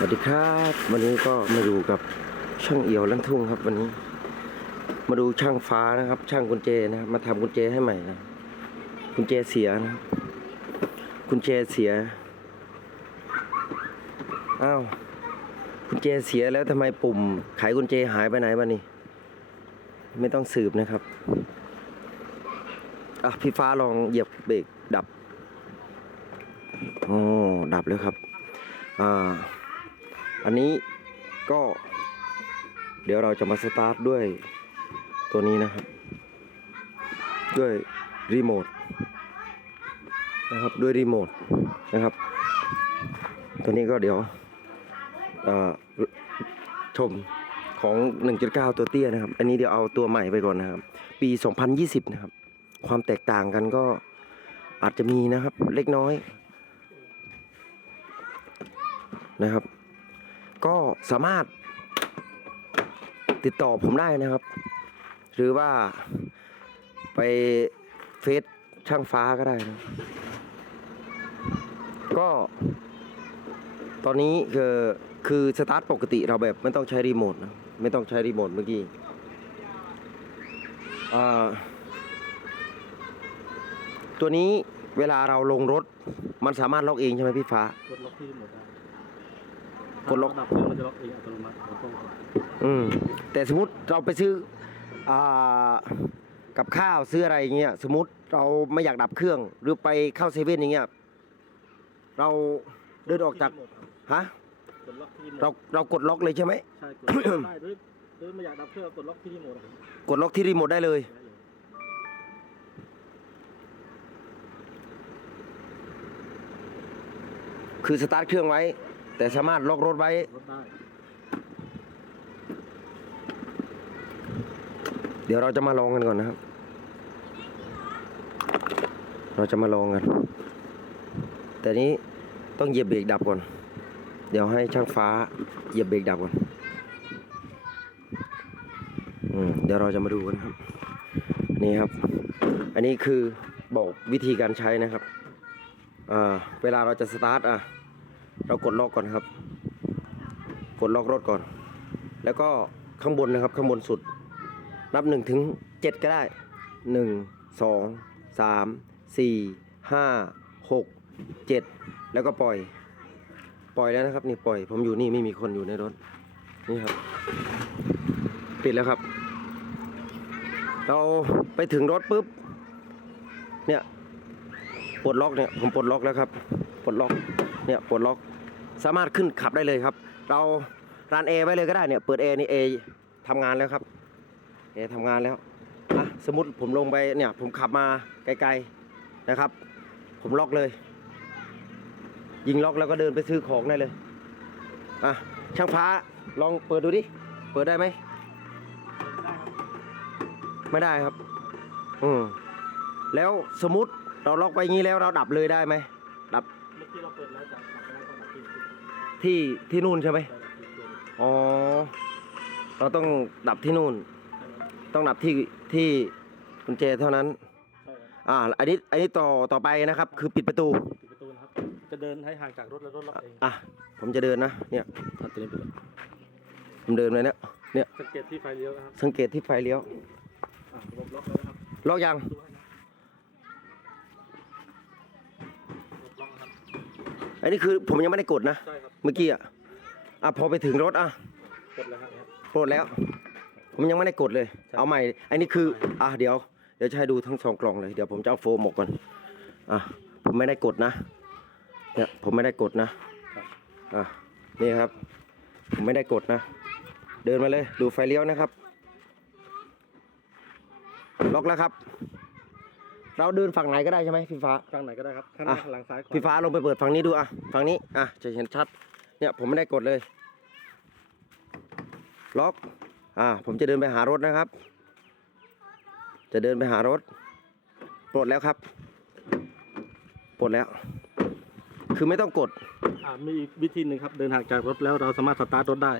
สวัสดีครับ วันนี้ก็มาอยู่กับช่างเอี่ยวลันทุ่งครับ วันนี้ มาดูช่างฟ้านะครับ ช่างกุญแจนะมาทำกุญแจให้ใหม่นะกุญแจเสียนะกุญแจเสียอ้าวกุญแจเสียแล้วทำไมปุ่มไขกุญแจหายไปไหนบ้านี่ไม่ต้องสืบนะครับอะพี่ฟ้าลองเหยียบเบรกดับโอ้ดับแล้วครับอ่า อันนี้ก็เดี๋ยวเราจะมาสตาร์ทด้วยตัวนี้นะครับ ด้วยรีโมทนะครับด้วยรีโมทนะครับ ตัวนี้ก็เดี๋ยวเอ่อชมของ 1.9 ตัวเตี้ยนะครับ อันนี้เดี๋ยวเอาตัวใหม่ไปก่อนนะครับ ปี 2020 นะครับ ความแตกต่างกันก็อาจจะมีนะครับ เล็กน้อยนะครับ ก็สามารถติดต่อผมได้นะครับ หรือว่าไปเฟซช่างฟ้าก็ได้นะก็ตอนนี้คือคือสตาร์ทปกติเราแบบไม่ต้องใช้รีโมทนะไม่ต้องใช้รีโมทเมื่อกี้ตัวนี้เวลาเราลงรถมันสามารถล็อกเองใช่ไหมพี่ฟ้าล็อกที่หมดได้ กดล็อก ดับเครื่องมันจะล็อกเองอัตโนมัติเราต้องกดอืมแต่สมมติเราไปซื้ออ่ากับข้าวซื้ออะไรอย่างเงี้ยสมมติเราไม่อยากดับเครื่อง หรือไปเข้าเซเว่นอย่างเงี้ยเราเดินออกจากฮะกดล็อกที่หมดเราเรากดล็อกเลยใช่ไหม ใช่กดได้หรือหรือไม่อยากดับเครื่องกดล็อกที่หมดครับกดล็อกที่รีโมทได้เลย ได้เลยคือสตาร์ทเครื่องไว้ แต่สามารถล็อกรถไว้รถได้เดี๋ยวเราจะมาลองกันก่อนนะครับ เราจะมาลองกัน แต่นี้ต้องเหยียบเบรกดับก่อน เดี๋ยวให้ช่างฟ้าเหยียบเบรกดับก่อนอืมเดี๋ยวเราจะมาดูกันครับ นี่ครับ อันนี้คือบอกวิธีการใช้นะครับ อ่า เวลาเราจะสตาร์ทอะ เรากดล็อกก่อนครับ กดล็อกรถก่อน แล้วก็ข้างบนนะครับ ข้างบนสุด นับหนึ่งถึงเจ็ดก็ได้หนึ่งสองสามสี่ห้าหกเจ็ดแล้วก็ปล่อย ปล่อยแล้วนะครับ นี่ปล่อย ผมอยู่นี่ไม่มีคนอยู่ในรถ นี่ครับ ปิดแล้วครับ เราไปถึงรถปุ๊บ เนี่ยปลดล็อกเนี่ยผมปลดล็อกแล้วครับปลดล็อกเนี่ยปลดล็อก สามารถขึ้นขับได้เลยครับ เรารันเอไว้เลยก็ได้เนี่ย เปิดเอนี่เอทำงานแล้วครับเอทำงานแล้วอะสมมติผมลงไปเนี่ยผมขับมาไกลๆนะครับ ผมล็อกเลย ยิงล็อกแล้วก็เดินไปซื้อของได้เลยอะช่างฟ้าลองเปิดดูดิ เปิดได้ไหมไม่ได้ครับ อืมแล้วสมมติเราล็อกไปงี้แล้วเราดับเลยได้ไหมดับเมื่อกี้เราเปิดแล้วจะ ที่ที่นู่นใช่ไหมได้ดับที่ตัวอ๋อ เราต้องดับที่นู่น ต้องดับที่ที่กุญแจเท่านั้นใช่ครับอ่า อันนี้ อันนี้ต่อ ต่อไปนะครับ คือปิดประตู ปิดประตูนะครับ จะเดินให้ห่างจากรถแล้วรถล็อกเอง อะ ผมจะเดินนะ เนี่ยตัดตัวนี้ไปเลยผมเดินเลยเนี่ย เนี่ย สังเกตที่ไฟเลี้ยวนะครับ สังเกตที่ไฟเลี้ยวอะระบบล็อกแล้วนะครับ ล็อกยัง ดูให้นะระบบล็อกนะครับ อันนี้คือผมยังไม่ได้กดนะ ใช่ครับเมื่อกี้อะอะพอไปถึงรถอะกดแล้วครับโปรดแล้ว ผมยังไม่ได้กดเลย เอาใหม่ อันนี้คือ อะเดี๋ยว เดี๋ยวจะให้ดูทั้งสองกล่องเลย เดี๋ยวผมจะเอาโฟมออกก่อน อะ ผมไม่ได้กดนะ เนี่ยผมไม่ได้กดนะ อะ นี่ครับ ผมไม่ได้กดนะ เดินมาเลย ดูไฟเลี้ยวนะครับ ล็อกแล้วครับ เราเดินฝั่งไหนก็ได้ใช่ไหมพี่ฟ้าฝั่งไหนก็ได้ครับข้างหน้าอะ ข้างหลังซ้ายขวาพี่ฟ้าลงไปเปิดฝั่งนี้ดูอะฝั่งนี้อะจะเห็นชัด เนี่ยผมไม่ได้กดเลย ล็อก อ่า ผมจะเดินไปหารถนะครับ จะเดินไปหารถ ปลดแล้วครับ ปลดแล้ว คือไม่ต้องกด อ่ามีอีกวิธีหนึ่งครับเดินห่างจากรถแล้วเราสามารถสตาร์ทรถได้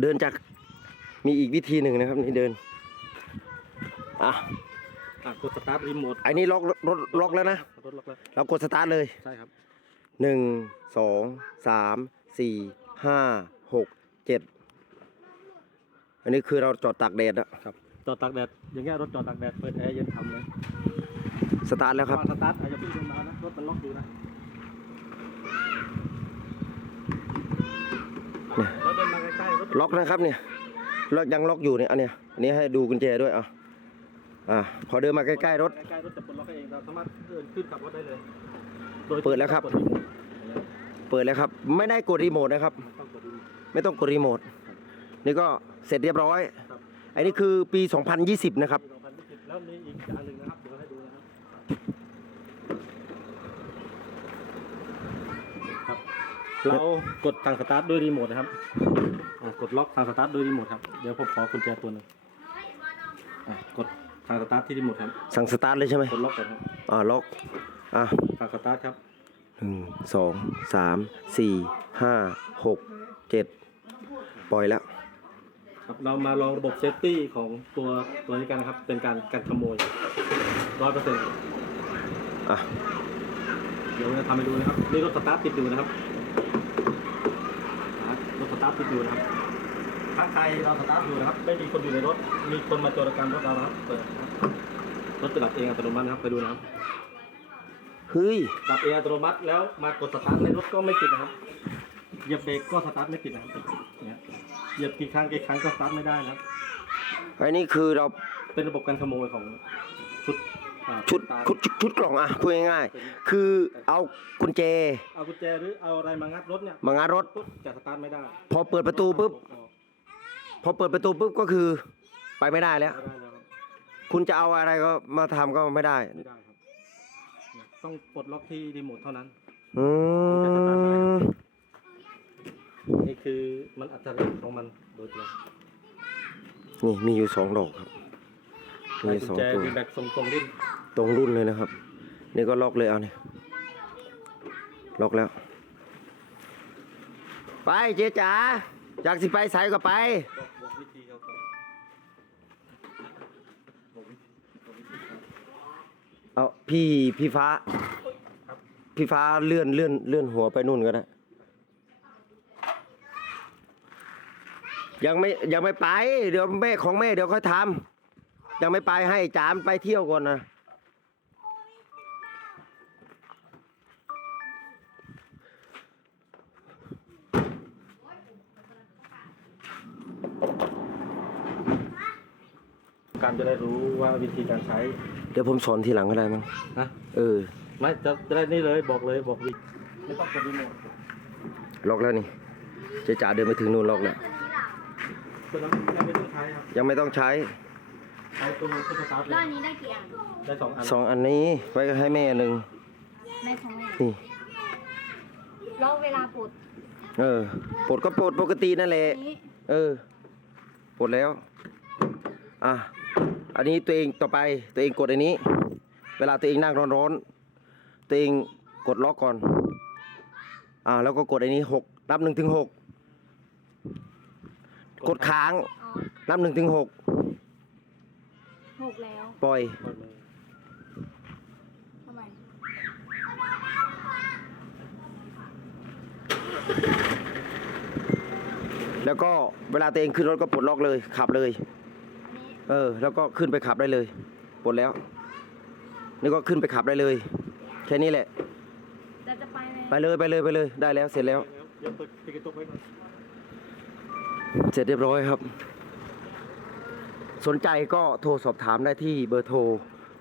เดินจากมีอีกวิธีหนึ่งนะครับ นี่เดิน อะอะ กดสตาร์ทรีโมทไอ้นี่ล็อกรถล็อกแล้วนะ รถล็อกแล้ว เรากดสตาร์ทเลย ใช่ครับหนึ่งสองสามสี่ห้าหกเจ็ดอันนี้คือเราจอดตากแดดนะครับ จอดตากแดด อย่างเงี้ยรถจอดตากแดด เปิดแอร์เย็นทำเลย สตาร์ทแล้วครับว่าสตาร์ทอาจจะพี่เดินมานะ รถมันล็อกอยู่นะเนี่ยรถเดินมาใกล้ๆรถล็อกนะครับเนี่ย ล็อกยังล็อกอยู่เนี่ย อันเนี้ยอันนี้ให้ดูกุญแจด้วยอะ อะพอเดินมาใกล้ๆรถ ใกล้ๆรถจะปลดล็อกให้เองเราสามารถเดินขึ้นขับรถได้เลยโดยเปิดแล้วครับกรีโมทเปิดแล้วครับ ไม่ได้กดรีโมทนะครับมันต้องกดรีโมทไม่ต้องกดรีโมทนี่ก็เสร็จเรียบร้อย ครับอันนี้คือปี 2020 นะครับ ปี2020แล้วมีอีกอย่างหนึ่งนะครับเดี๋ยวให้ดูนะครับครับเรากดสั่งสตาร์ทด้วยรีโมทนะครับอะกดล็อกสั่งสตาร์ทด้วยรีโมทครับเดี๋ยวผมขอกุญแจตัวหนึ่งอะกด สั่งสตาร์ทที่รีโมทครับสั่งสตาร์ทเลยใช่ไหมกดล็อกก่อนครับอ่าล็อกอะสั่งสตาร์ทครับหนึ่งสองสามสี่ห้าหกเจ็ดปล่อยแล้วครับเรามาลองระบบเซฟตี้ของตัวตัวนี้กันนะครับ เป็นการกันขโมยร้อยเปอร์เซ็นต์อะเดี๋ยวจะทำให้ดูนะครับนี่รถสตาร์ทติดอยู่นะครับนะรถสตาร์ทติดอยู่นะครับ ถ้าใครเราสตาร์ทอยู่นะครับ ไม่มีคนอยู่ในรถ มีคนมาโจรกรรมรถเรานะครับ เปิดนะครับรถจะดับเองอัตโนมัตินะครับ ไปดูนะครับ เฮ้ย ดับเองอัตโนมัติแล้วมากดสตาร์ทในรถก็ไม่ติดนะครับ เหยียบเบรกก็สตาร์ทไม่ติดนะครับเนี่ยเหยียบกี่ครั้งกี่ครั้งก็สตาร์ทไม่ได้นะครับอันนี้คือเราเป็นระบบการขโมยของชุดอ่าชุดตาชุดชุดชุดกล่องอะพูดง่ายๆ คือเอากุญแจเอากุญแจหรือเอาอะไรมางัดรถเนี่ยมางานรถปุ๊บจะสตาร์ทไม่ได้ พอเปิดประตูปุ๊บ พอเปิดประตูปุ๊บก็คือไปไม่ได้แล้ว ไม่ได้แล้วครับคุณจะเอาอะไรก็มาทำก็ไม่ได้ ไม่ได้ครับเนี่ยต้องปลดล็อกที่รีโมทเท่านั้น อืมนี่คือมันอัตลักษณ์ของมันโดยตรงนี่มีอยู่สองดอกครับ มีใส่อยู่กุสญองแจตัวดีแบกทรงตรงดิ้นตรงรุ่นเลยนะครับ นี่ก็ล็อกเลยเอาเนี่ยล็อกแล้ว ไปเจ๊จ๋า อยากสิไปใส่ก็ไป บอกบอกวิธีเขาก่อนบอกวิธีบอกวิธีครับเอาพี่พี่ฟ้า พี่ฟ้าเลื่อนเลื่อนเลื่อนหัวไปนู่นก็ได้ยังไม่ยังไม่ไป เดี๋ยวแม่ของแม่เดี๋ยวค่อยทำยังไม่ไปให้จามไปเที่ยวก่อนนะ การจะได้รู้ว่าวิธีการใช้ เดี๋ยวผมสอนทีหลังก็ได้มั้งนะเออ ไม่จะจะได้นี่เลยบอกเลยบอกวิไม่ต้องกดรีโมทล็อกแล้วนี่เจ๊จ๋าเดินไปถึงนู่นล็อกแล้ว ตัวนั้นยังไม่ต้องใช้ครับยังไม่ต้องใช้ใช้ตัวชุดสตาร์ทเลแล้วยอันนี้ได้กี่อันได้สองอันสองอันนี้ไว้ให้แม่หนึ่งได้ของแม่นี่ แล้วเวลาปลดเออปลดก็ปลดปกตินั่นแหละ นี้เออ ปลดแล้ว อะ อันนี้ตัวเองต่อไปตัวเองกดอันนี้ เวลาตัวเองนั่งร้อนๆตัวเองกดล็อกก่อนอ่าแล้วก็กดอันนี้หกนับหนึ่งถึงหกกดค้างอ๋อนับหนึ่งถึงหกหกแล้วปล่อยเปิดเลยทำไมแล้วก็เวลาตัวเองขึ้นรถก็ปลดล็อกเลยขับเลยอันนี้ เออ แล้วก็ขึ้นไปขับได้เลยปลดแล้วนี่ก็ขึ้นไปขับได้เลย แค่นี้แหละ จะจะไปไหมไปเลยไปเลยไปเลย ได้แล้วเสร็จแล้ว เดี๋ยวเปิดปิดกระจกไว้ก่อนเสร็จเรียบร้อยครับ สนใจก็โทรสอบถามได้ที่เบอร์โทร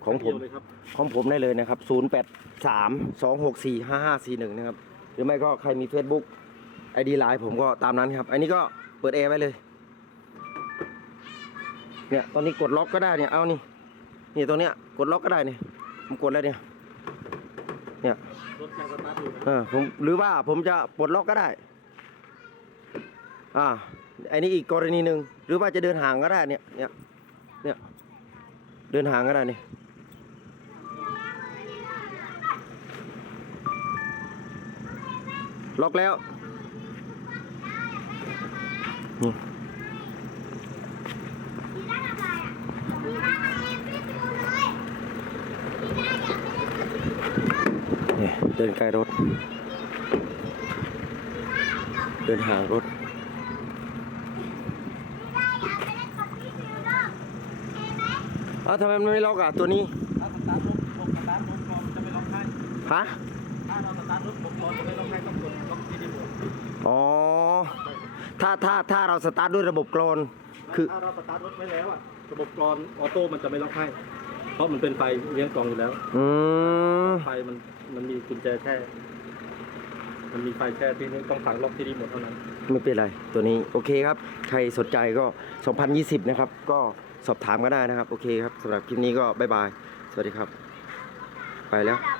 ของผม เดียวเลยครับของผมได้เลยนะครับ 0 8 3 2 6 4 5 5 4 1 นะครับ หรือไม่ก็ใครมี Facebook ID ไลน์ผมก็ตามนั้นครับ อันนี้ก็เปิดแอร์ไว้เลย เนี่ยตอนนี้กดล็อกก็ได้เนี่ยเอานี่นี่ตรงเนี้ยกดล็อกก็ได้เนี่ยผมกดแล้วเนี่ยเนี่ยเออผมหรือว่าผมจะปลดล็อกก็ได้ อ่าอันนี้อีกกรณีหนึ่งหรือว่าจะเดินห่างก็ได้เนี่ยเนี่ยเนี่ยเดินห่างก็ได้เนี่ยล็อกแล้วนี่ เนี่ยเดินใกล้รถ เดินหางรถอ้าวทำไมมันไม่ล็อกอะตัวนี้ถ้าสตาร์ทรถระบบสตาร์ทรถกรอนจะไม่ล็อกให้ฮะถ้าเราสตาร์ทรถระบบกรอนจะไม่ล็อกให้ต้องกดล็อกที่รีโมทอ๋อถ้าถ้าถ้าเราสตาร์ทด้วยระบบกรอน คือ ถ้าเราสตาร์ทรถไว้แล้วอะระบบกรอนออโต้มันจะไม่ล็อกให้เพ ราะมันเป็นไฟเลี้ยงกล่องอยู่แล้ว อืมไฟมันมันมีกุญแจแค่มันมีไฟแค่ที่นี่ต้องสั่งล็อกที่รีโมทเท่านั้น ไม่เป็นไร ตัวนี้โอเคครับ ใครสนใจก็ 2020 นะครับ ก็สอบถามก็ได้นะครับ โอเคครับสำหรับคลิปนี้ก็บายบาย สวัสดีครับ ไปแล้วดับ